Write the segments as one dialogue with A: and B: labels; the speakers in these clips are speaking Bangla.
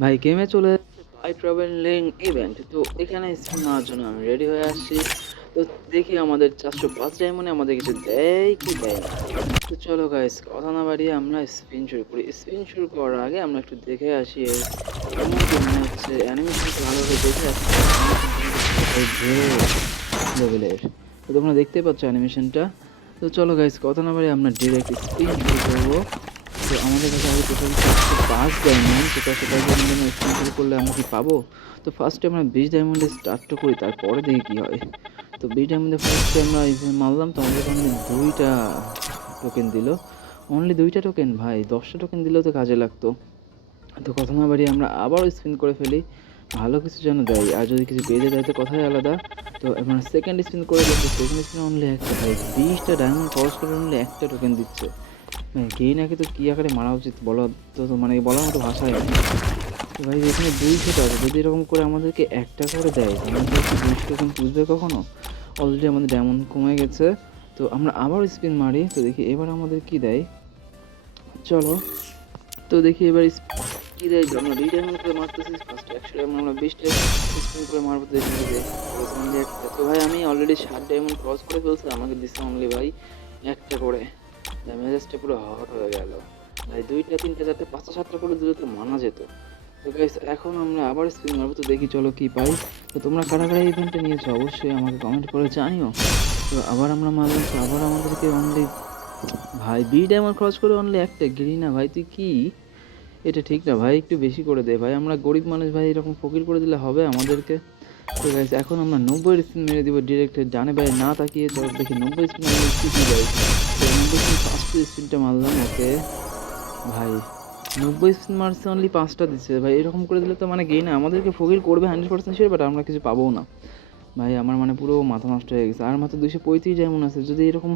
A: ভাই গেমে চলে বাই ট্রাভেলিং ইভেন্ট তো এখানে নেওয়ার জন্য আমি রেডি হয়ে আসছি। তো দেখি আমাদের চারশো পাঁচ ডায়মন্ডে আমাদের কিছু দেয় কি দেয় তো চলো গাইস কথা না বাড়িয়ে আমরা স্পিন শুরু করি। স্পিন শুরু করার আগে আমরা একটু দেখে আসি মনে হচ্ছে অ্যানিমেশনটা ভালোভাবে দেখে আসছি লেভেলের তো তোমরা দেখতেই পাচ্ছ অ্যানিমেশনটা তো চলো গাইস কথা না বাড়িয়ে আমরা ডিরেক্ট স্পিন শুরু করব। তো আমাদের কাছে আগে টোটাল চারশো পাঁচ ডায়মন্ড তো চারশো পাঁচ ডায়মন্ডে স্পিন শুরু করলে আমরা কি পাবো? তো ফার্স্টে আমরা বিশ ডায়মন্ডে স্টার্টটা করি, তারপরে দেখি কী হয়। তো বিশ ডায়মন্ডে ফার্স্টে আমরা মারলাম, তো আমাদের ওখানে দুইটা টোকেন দিল। অনলি দুইটা টোকেন ভাই, দশটা টোকেন দিলেও তো কাজে লাগতো। তো কথা না বাড়িয়ে আমরা আবারও স্পিন করে ফেলি। ভালো কিছু যেন দেয়, আর যদি কিছু পেয়ে যায় তো কথাই আলাদা। তো আমরা সেকেন্ড স্পিন করে দেখি সেকেন্ড স্পিন অনলি একটা, ভাই, বিশটা ডায়মন্ড খরচ করে অনলি একটা টোকেন দিচ্ছে। মানে গেই নাকি তো কী আকারে মারা উচিত? বলো তো মানে বলার মতো ভাষায় ভাই, এখানে দুইশোটা আছে। যদি এরকম করে আমাদেরকে একটা করে দেয় দুইশো টোকেন পুষবে কখনো? অলরেডি আমাদের ডায়মন্ড কমে গেছে। তো আমরা আবার স্পিন মারি। তো দেখি এবার আমাদের কি দেয়? চলো। তো দেখি এবার কি দেয় আমরা দুই ডায়মন্ড করে মারতেছি। ফার্স্ট একশো ডায়মন্ড আমরা বিশটা স্পিন করে মারবো তো ভাই, আমি অলরেডি ষাট ডায়মন্ড ক্রস করে ফেলছি আমাকে দিচ্ছে অনলি ভাই, একটা করে। মেজাজটা পুরো হট হয়ে গেল। ভাই দুইটা, তিনটা, চারটে, পাঁচটা, সাতটা করে দিলে তো মানা যেত। তো গাইস এখন আমরা আবার স্পিন মারবো, তো দেখি চলো কি পাই। তো তোমরা কারা কারা ইভেন্টটা নিয়েছো, অবশ্যই আমাকে কমেন্ট করে জানিও। তো আবার আমরা মারলাম, তো আবার আমাদেরকে অনলি ভাই বি ডায়মন্ড ক্রস করে অনলি একটা গিরি না। ভাই, তুই কি? এটা ঠিক না, ভাই, একটু বেশি করে দে। ভাই, আমরা গরিব মানুষ, ভাই, এরকম ফকির করে দিলে হবে আমাদেরকে? তো গাইস এখন আমরা নব্বই স্পিন মেরে দিব ডিরেক্ট ডানে বাইরে না তাকিয়ে, তো দেখি নব্বই স্পিন আমরা কি কি তো নব্বই স্পিন ফার্স্ট স্পিনটা মারলাম ওকে ভাই, নব্বই স্পিন মারছে অনলি পাঁচটা দিচ্ছে। ভাই, এরকম করে দিলে তো মানে গেই না আমাদেরকে ফকির করবে হান্ড্রেড পার্সেন্ট শিওর বাট আমরা কিছু পাবো না। ভাই, আমার মানে পুরো মাথা নষ্ট হয়ে গেছে। আর মাত্র দুইশো পঁয়ত্রিশ যেমন আছে। যদি এরকম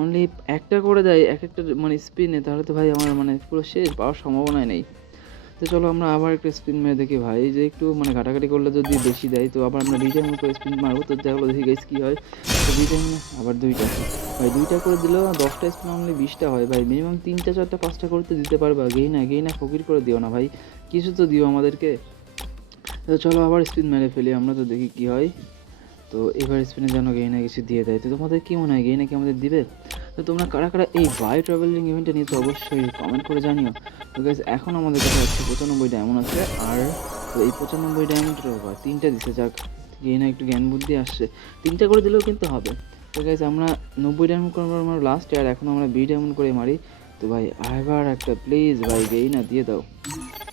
A: অনলি একটা করে দেয়, এক একটা মানে স্পিনে, তাহলে তো ভাই আমার মানে পুরো শেষ, পাওয়ার সম্ভাবনাই নেই। তো চলো আমরা আবার একটা স্পিন মেরে দেখি ভাই। যে একটু মানে ঘাটাঘাটি করলে যদি বেশি দেয়, তো আবার আমরা দুইটার মতো স্পিন মারবো। তো দেখল দেখি গেছি কী হয়। তো আবার দুইটা। ভাই দুইটা করে দিলেও দশটা স্পিন অনলি বিশটা হয় ভাই। মিনিমাম তিনটা, চারটা, পাঁচটা করে তো দিতে পারবা। গেই না গেই না ফকির করে দিও না ভাই। কিছু তো দিও আমাদেরকে। তো চলো আবার স্পিন মেরে ফেলি, আমরা তো দেখি কী হয়। তো এবার স্পিনে যেন গেই না কিছু দিয়ে দেয়। তো তোমাদের কি মনে হয়, গেইনা কি আমাদের দিবে? তো তোমরা কারা কারা এই বাই ট্রাভেলিং ইভেন্টটা নিয়ে তো অবশ্যই কমেন্ট করে জানিও। তো গাইজ এখন আমাদের কাছে একশো পঁচানব্বই ডায়মন্ড আছে, আর এই পঁচানব্বই ডায়মন্ডের ওপর তিনটা দিছে, যাক গেইনা একটু জ্ঞান বুদ্ধি আসছে। তিনটা করে দিলেও কিন্তু হবে। তো গাইজ আমরা নব্বই ডায়মন্ড করে আমরা লাস্ট আর এখন আমরা বি ডায়মন্ড করে মারি। তো ভাই এবার একটা প্লিজ ভাই, গেই না, দিয়ে দাও।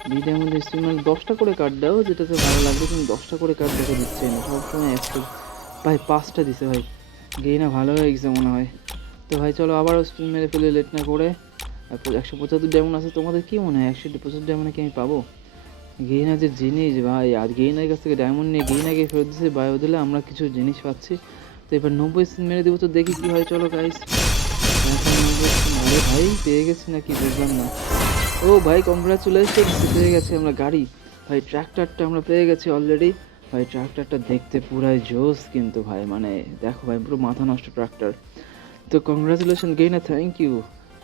A: বি স্পিন মানে দশটা করে কার্ড দাও যেটাতে ভালো লাগবে, কিন্তু দশটা করে কার্ড দেখে দিচ্ছে না, সবসময় একটা ভাই, পাঁচটা দিছে ভাই। গেই না, ভালো হয়ে গেছে মনে হয়। তো ভাই, চলো আবারও স্পিন মেরে ফেলে লেট না করে। একশো পঁচাত্তর ডায়মন্ড আছে, তোমাদের কী মনে হয়? একশো পঁচাত্তর ডায়মন্ডে কি আমি পাবো? গেইনা যে জিনিস ভাই, আর গেইনার কাছ থেকে ডায়মন্ড নিয়ে গেইনাকে ফেরত দিচ্ছে বায়ো দিলে আমরা কিছু জিনিস পাচ্ছি। তো এবার নব্বই স্পিন মেরে দেবো, তো দেখি কি হয়। চলো গাইস আরে ভাই, পেয়ে গেছি নাকি? বুঝলাম না। ও ভাই কংগ্রাচুলেশন পেয়ে গেছি আমরা গাড়ি। ভাই ট্র্যাক্টরটা আমরা পেয়ে গেছি অলরেডি ভাই ট্রাক্টরটা দেখতে পুরাই জোস কিন্তু ভাই মানে দেখো ভাই, পুরো মাথা নষ্ট ট্রাক্টর তো কংগ্রাচুলেশন গেইনা থ্যাংক ইউ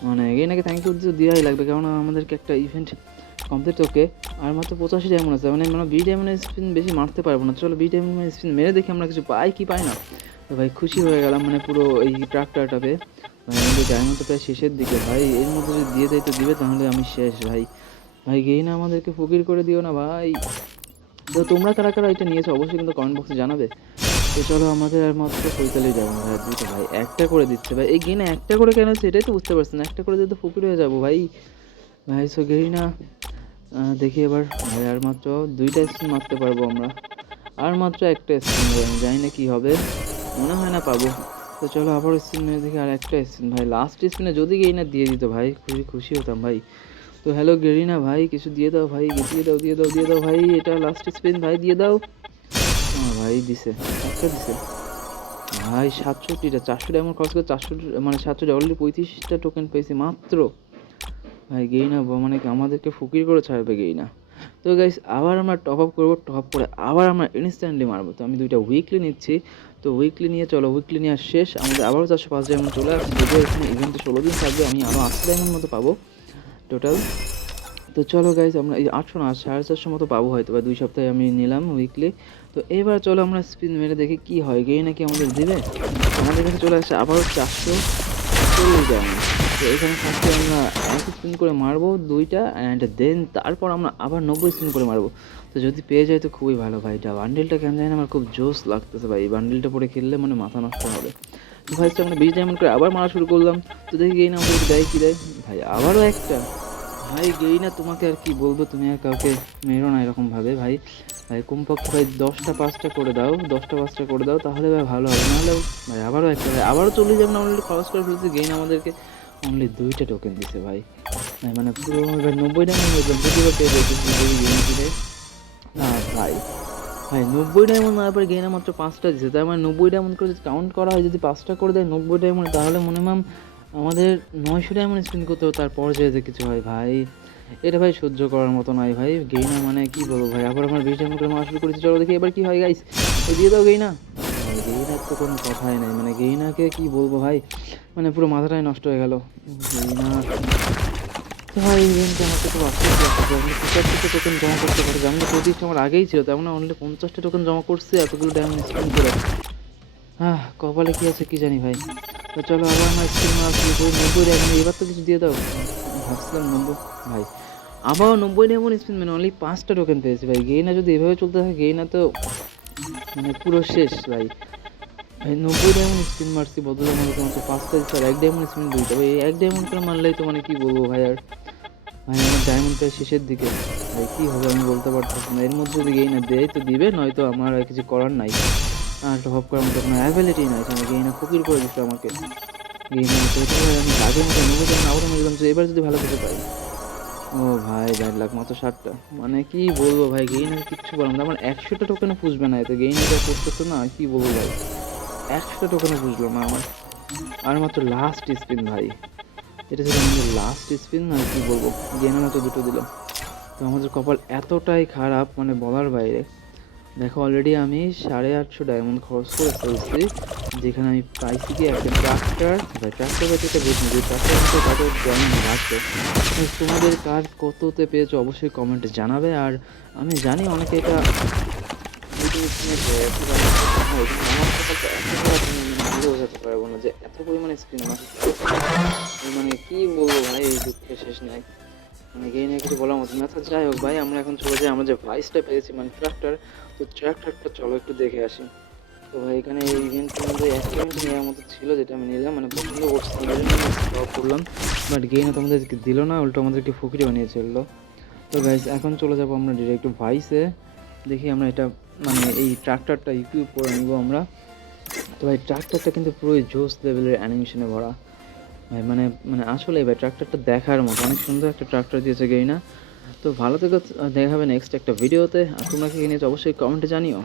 A: মানে গেইনাকে থ্যাংক ইউ তো দেওয়াই লাগবে কারণ আমাদেরকে একটা ইভেন্ট কমপ্লিট ওকে আর মাত্র পঁচাশি ডায়মন্ড আছে মানে মানে বি ডায়মন্ডের স্পিন বেশি মারতে পারব না। চলো বি ডায়মন্ডের স্পিন মেরে দেখি আমরা কিছু পাই কি পাই না। তো ভাই, খুশি হয়ে গেলাম মানে পুরো এই ট্রাক্টরটা আমাদের ডায়মন্ড প্রায় শেষের দিকে। ভাই, এর মধ্যে যদি দিয়ে দেয় তো দিবে, তাহলে আমি শেষ, ভাই। ভাই গেই না আমাদেরকে ফকির করে দিও না, ভাই। তো তোমরা কারা কারা এটা নিয়েছো, অবশ্যই কিন্তু কমেন্ট বক্সে জানাবে। তো চলো আমাদের আর মাত্র পঁয়তাল্লিশ যাব। ভাই দুটো ভাই, একটা করে দিচ্ছে ভাই। এই গেনে একটা করে কেন সেটাই তো বুঝতে পারছি না। একটা করে দিতে ফকির হয়ে যাব ভাই। ভাই সো গেই না। দেখি এবার। ভাই, আর মাত্র দুইটা স্পিন মারতে পারব আমরা। আর মাত্র একটা স্পিন আমি জানি না কী হবে। মনে হয় না পাবো। তো চলো আবার স্পিন মেরে দেখি আর একটা স্পিন ভাই লাস্ট স্পিনে যদি গেই না দিয়ে দিত ভাই, খুবই খুশি হতাম ভাই। তো হ্যালো গেরিনা ভাই, কিছু দিয়ে দাও ভাই দিয়ে দাও দিয়ে দাও দিয়ে দাও ভাই। এটা লাস্ট স্পিন ভাই, দিয়ে দাও। ভাই দিছে। একটা দিছে। ভাই সাতষট্টিটা চারশো ডায়মন্ড খরচ করে চারশো মানে সাতশো অলরেডি পঁয়ত্রিশটা টোকেন পেয়েছি মাত্র। ভাই গেইনা মানে কি আমাদেরকে ফকির করে ছাড়বে গেইনা তো গাইস আবার আমরা টপ আপ করব টপ আপ করে আবার আমরা ইনস্ট্যান্টলি মারবো। তো আমি দুইটা উইকলি নিচ্ছি। তো উইকলি নিয়ে চলো উইকলি নেওয়ার শেষ। আমাদের আবারও চারশো পাঁচ ডায়মন্ড চলে যদিও এখানে ইভেন্টে ষোলো দিন থাকবে। আমি আরও আটশো ডায়মন্ড মতো পাবো। টোটাল তো চলো গাইজ আমরা এই আটশো না, সাড়ে চারশো মতো পাবো হয়তো বা, দুই সপ্তাহে আমি নিলাম উইকলি তো এবার চলো আমরা স্পিন মেরে দেখি কি হয়, গেই নাকি আমাদের দিবে? আমাদের কাছে চলে আসছে আবারও চারশো। চল্লিশ ডায়মন্ড তো এখানে ফার্স্টে আমরা এক স্পিন করে মারবো, দুইটা অ্যান্ড দেন তারপর আমরা আবার নব্বই স্পিন করে মারবো। তো যদি পেয়ে যায় তো খুবই ভালো ভাই, এটা বান্ডেলটা কেন জানি আমার খুব জোস লাগতেছে ভাই। এই বান্ডেলটা পরে খেললে মানে মাথা নষ্ট হবে। ভাই আমরা বিশ ডায়মন্ড করে আবার মারা শুরু করলাম। তো দেখি গেই না আমাদের দেয় কি দেয়? ভাই, আবারও একটা। ভাই, গেই না তোমাকে আর কি বলব, তুমি আর কাউকে মেরো না এরকম ভাবে, ভাই। ভাই, কমপক্ষে ভাই দশটা, পাঁচটা করে দাও, দশটা, পাঁচটা করে দাও, তাহলে ভাই ভালো হবে। নাহলে ভাই, আবারও একটা ভাই, আবারও চলে যাবেন অলরেডি খরচ করে ফেলছি। গেইন আমাদেরকে অনলি দুইটা টোকেন দিছে, ভাই। মানে পুরো ভাই নব্বই যাবে প্রতিবার পেয়ে না, ভাই। ভাই, নব্বই ডায়মন্ড না পরে গেইনা মাত্র পাঁচটা দিচ্ছে তার মানে নব্বই ডায়মন্ড করে যদি কাউন্ট করা হয়, যদি পাঁচটা করে দেয়, নব্বই ডায়মন্ড তাহলে মিনিমাম আমাদের নয়শো ডায়মন্ড স্পিন করতে হবে তারপর যে কিছু হয় ভাই, এটা ভাই সহ্য করার মতো নয় ভাই। গেইনা মানে কি বলব ভাই? আবার আমার বিশ ডায়মন্ড মারা শুরু করেছি, চলো দেখি এবার কি হয় গাইস দিয়ে দাও গেইনা গেইনার তো কোনো কথাই নাই মানে গেইনাকে কি বলব ভাই? মানে পুরো মাথাটাই নষ্ট হয়ে গেল। গেইনা তো ভাই ইভেন্টে আমাকে খুব আফসোস লাগছে আমি জমা করতে পারি। যেমন পঁচিশটা আমার আগেই ছিল তেমন অনলি পঞ্চাশটা টোকেন জমা করছে, এতগুলো ডায়মন্ড স্পিন করে। হ্যাঁ কপালে কি আছে কি জানি ভাই। তো চলো আবার আমার মারা শুরু নব্বই ডায়মন্ড এবার তো কিছু দিয়ে দাও। ভাবছিলাম নব্বই, ভাই। আবার নব্বই ডায়মন্ড স্পিন মানে অনলি পাঁচটা টোকেন পেয়েছি, ভাই। গেইনা যদি এভাবে চলতে থাকে গেইনা তো মানে পুরো শেষ, ভাই। ভাই, নব্বই ডায়মন্ড স্পিন মারছি, বদলে মনে তোমার পাঁচটা দিচ্ছে, আর এক ডায়মন্ড স্পিন দুইটা। ভাই, এক ডায়মন্ড মারলেই তো মানে কি বলব, ভাই, আর ভাই, আমার ডায়মন্ড প্রায় শেষের দিকে। ভাই, কী হবে আমি বলতে পারতাম না। এর মধ্যে যদি গেই না দেয়, তো দিবে, নয়তো আমার আর কিছু করার নাই। আর টপ করার মতো কোনো অ্যাবিলিটি নাই আমি গেই ফকির করে দিচ্ছে আমাকে গেই না তো আমি আগের মতো নেব যেন আবার আমি তো এবার যদি ভালো কিছু পাই ও ভাই দেড় লাখ মাত্র ষাটটা। মানে কি বলব ভাই গেইনার কিচ্ছু বললাম না। আমার একশোটা টোকেনে পুষবে না এতে গেইনারটা করতেছে না কি বলব ভাই। একশোটা টোকেনে পুষলো না আমার। আর মাত্র লাস্ট স্পিন ভাই। এটা ছিল আমাদের লাস্ট স্পিন না কি বলব গেনের মতো দুটো দিল। তো আমাদের কপাল এতটাই খারাপ মানে বলার বাইরে। দেখো অলরেডি আমি সাড়ে আটশো ডায়মন্ড খরচ করে ফেলছি যেখানে আমি পাইছি কি একটা ট্রাক্টর ভাই ট্রাক্টর বাকি একটা বুঝি যে ট্রাক্টর মধ্যে কত ডায়মন্ড লাগছে তো তোমাদের কার কততে পেয়েছ অবশ্যই কমেন্টে জানাবে আর আমি জানি অনেকে এটা বোঝাতে পারব না যে এত পরিমাণে স্ক্রিন মানে কি বলব ভাই এই দুঃখের শেষ নাই। মানে গেই নিয়ে কিছু বলার মতো না যাই হোক ভাই, আমরা এখন চলে যাই আমরা যে ভাইসটা পেয়েছি মানে ট্রাক্টর তো ট্রাক্টরটা চলো, একটু দেখে আসি। তো ভাই, এখানে এই ইভেন্টের মধ্যে একটা ইভেন্ট নেওয়ার মতো ছিল, যেটা আমি নিলাম মানে পছন্দ করছিলাম করলাম। বাট গেইনে তোমাদেরকে দিল না, উল্টো আমাদেরকে ফকিরি বানিয়ে চলল তো গাইস এখন চলে যাব আমরা ডিরেক্ট ভাইসে দেখি আমরা এটা মানে এই ট্রাক্টরটা ইকুইপ করে নিব আমরা। তো ভাই ট্রাক্টরটা কিন্তু পুরোই জোস লেভেলের অ্যানিমেশনে ভরা। ভাই মানে মানে আসলে ভাই, ট্রাক্টরটা দেখার মতো। অনেক সুন্দর একটা ট্রাক্টর দিয়েছে গেইনা তো ভালো থেকে দেখাবে নেক্সট একটা ভিডিওতে। আর তোমরা কি নিয়েছো অবশ্যই কমেন্টে জানিও।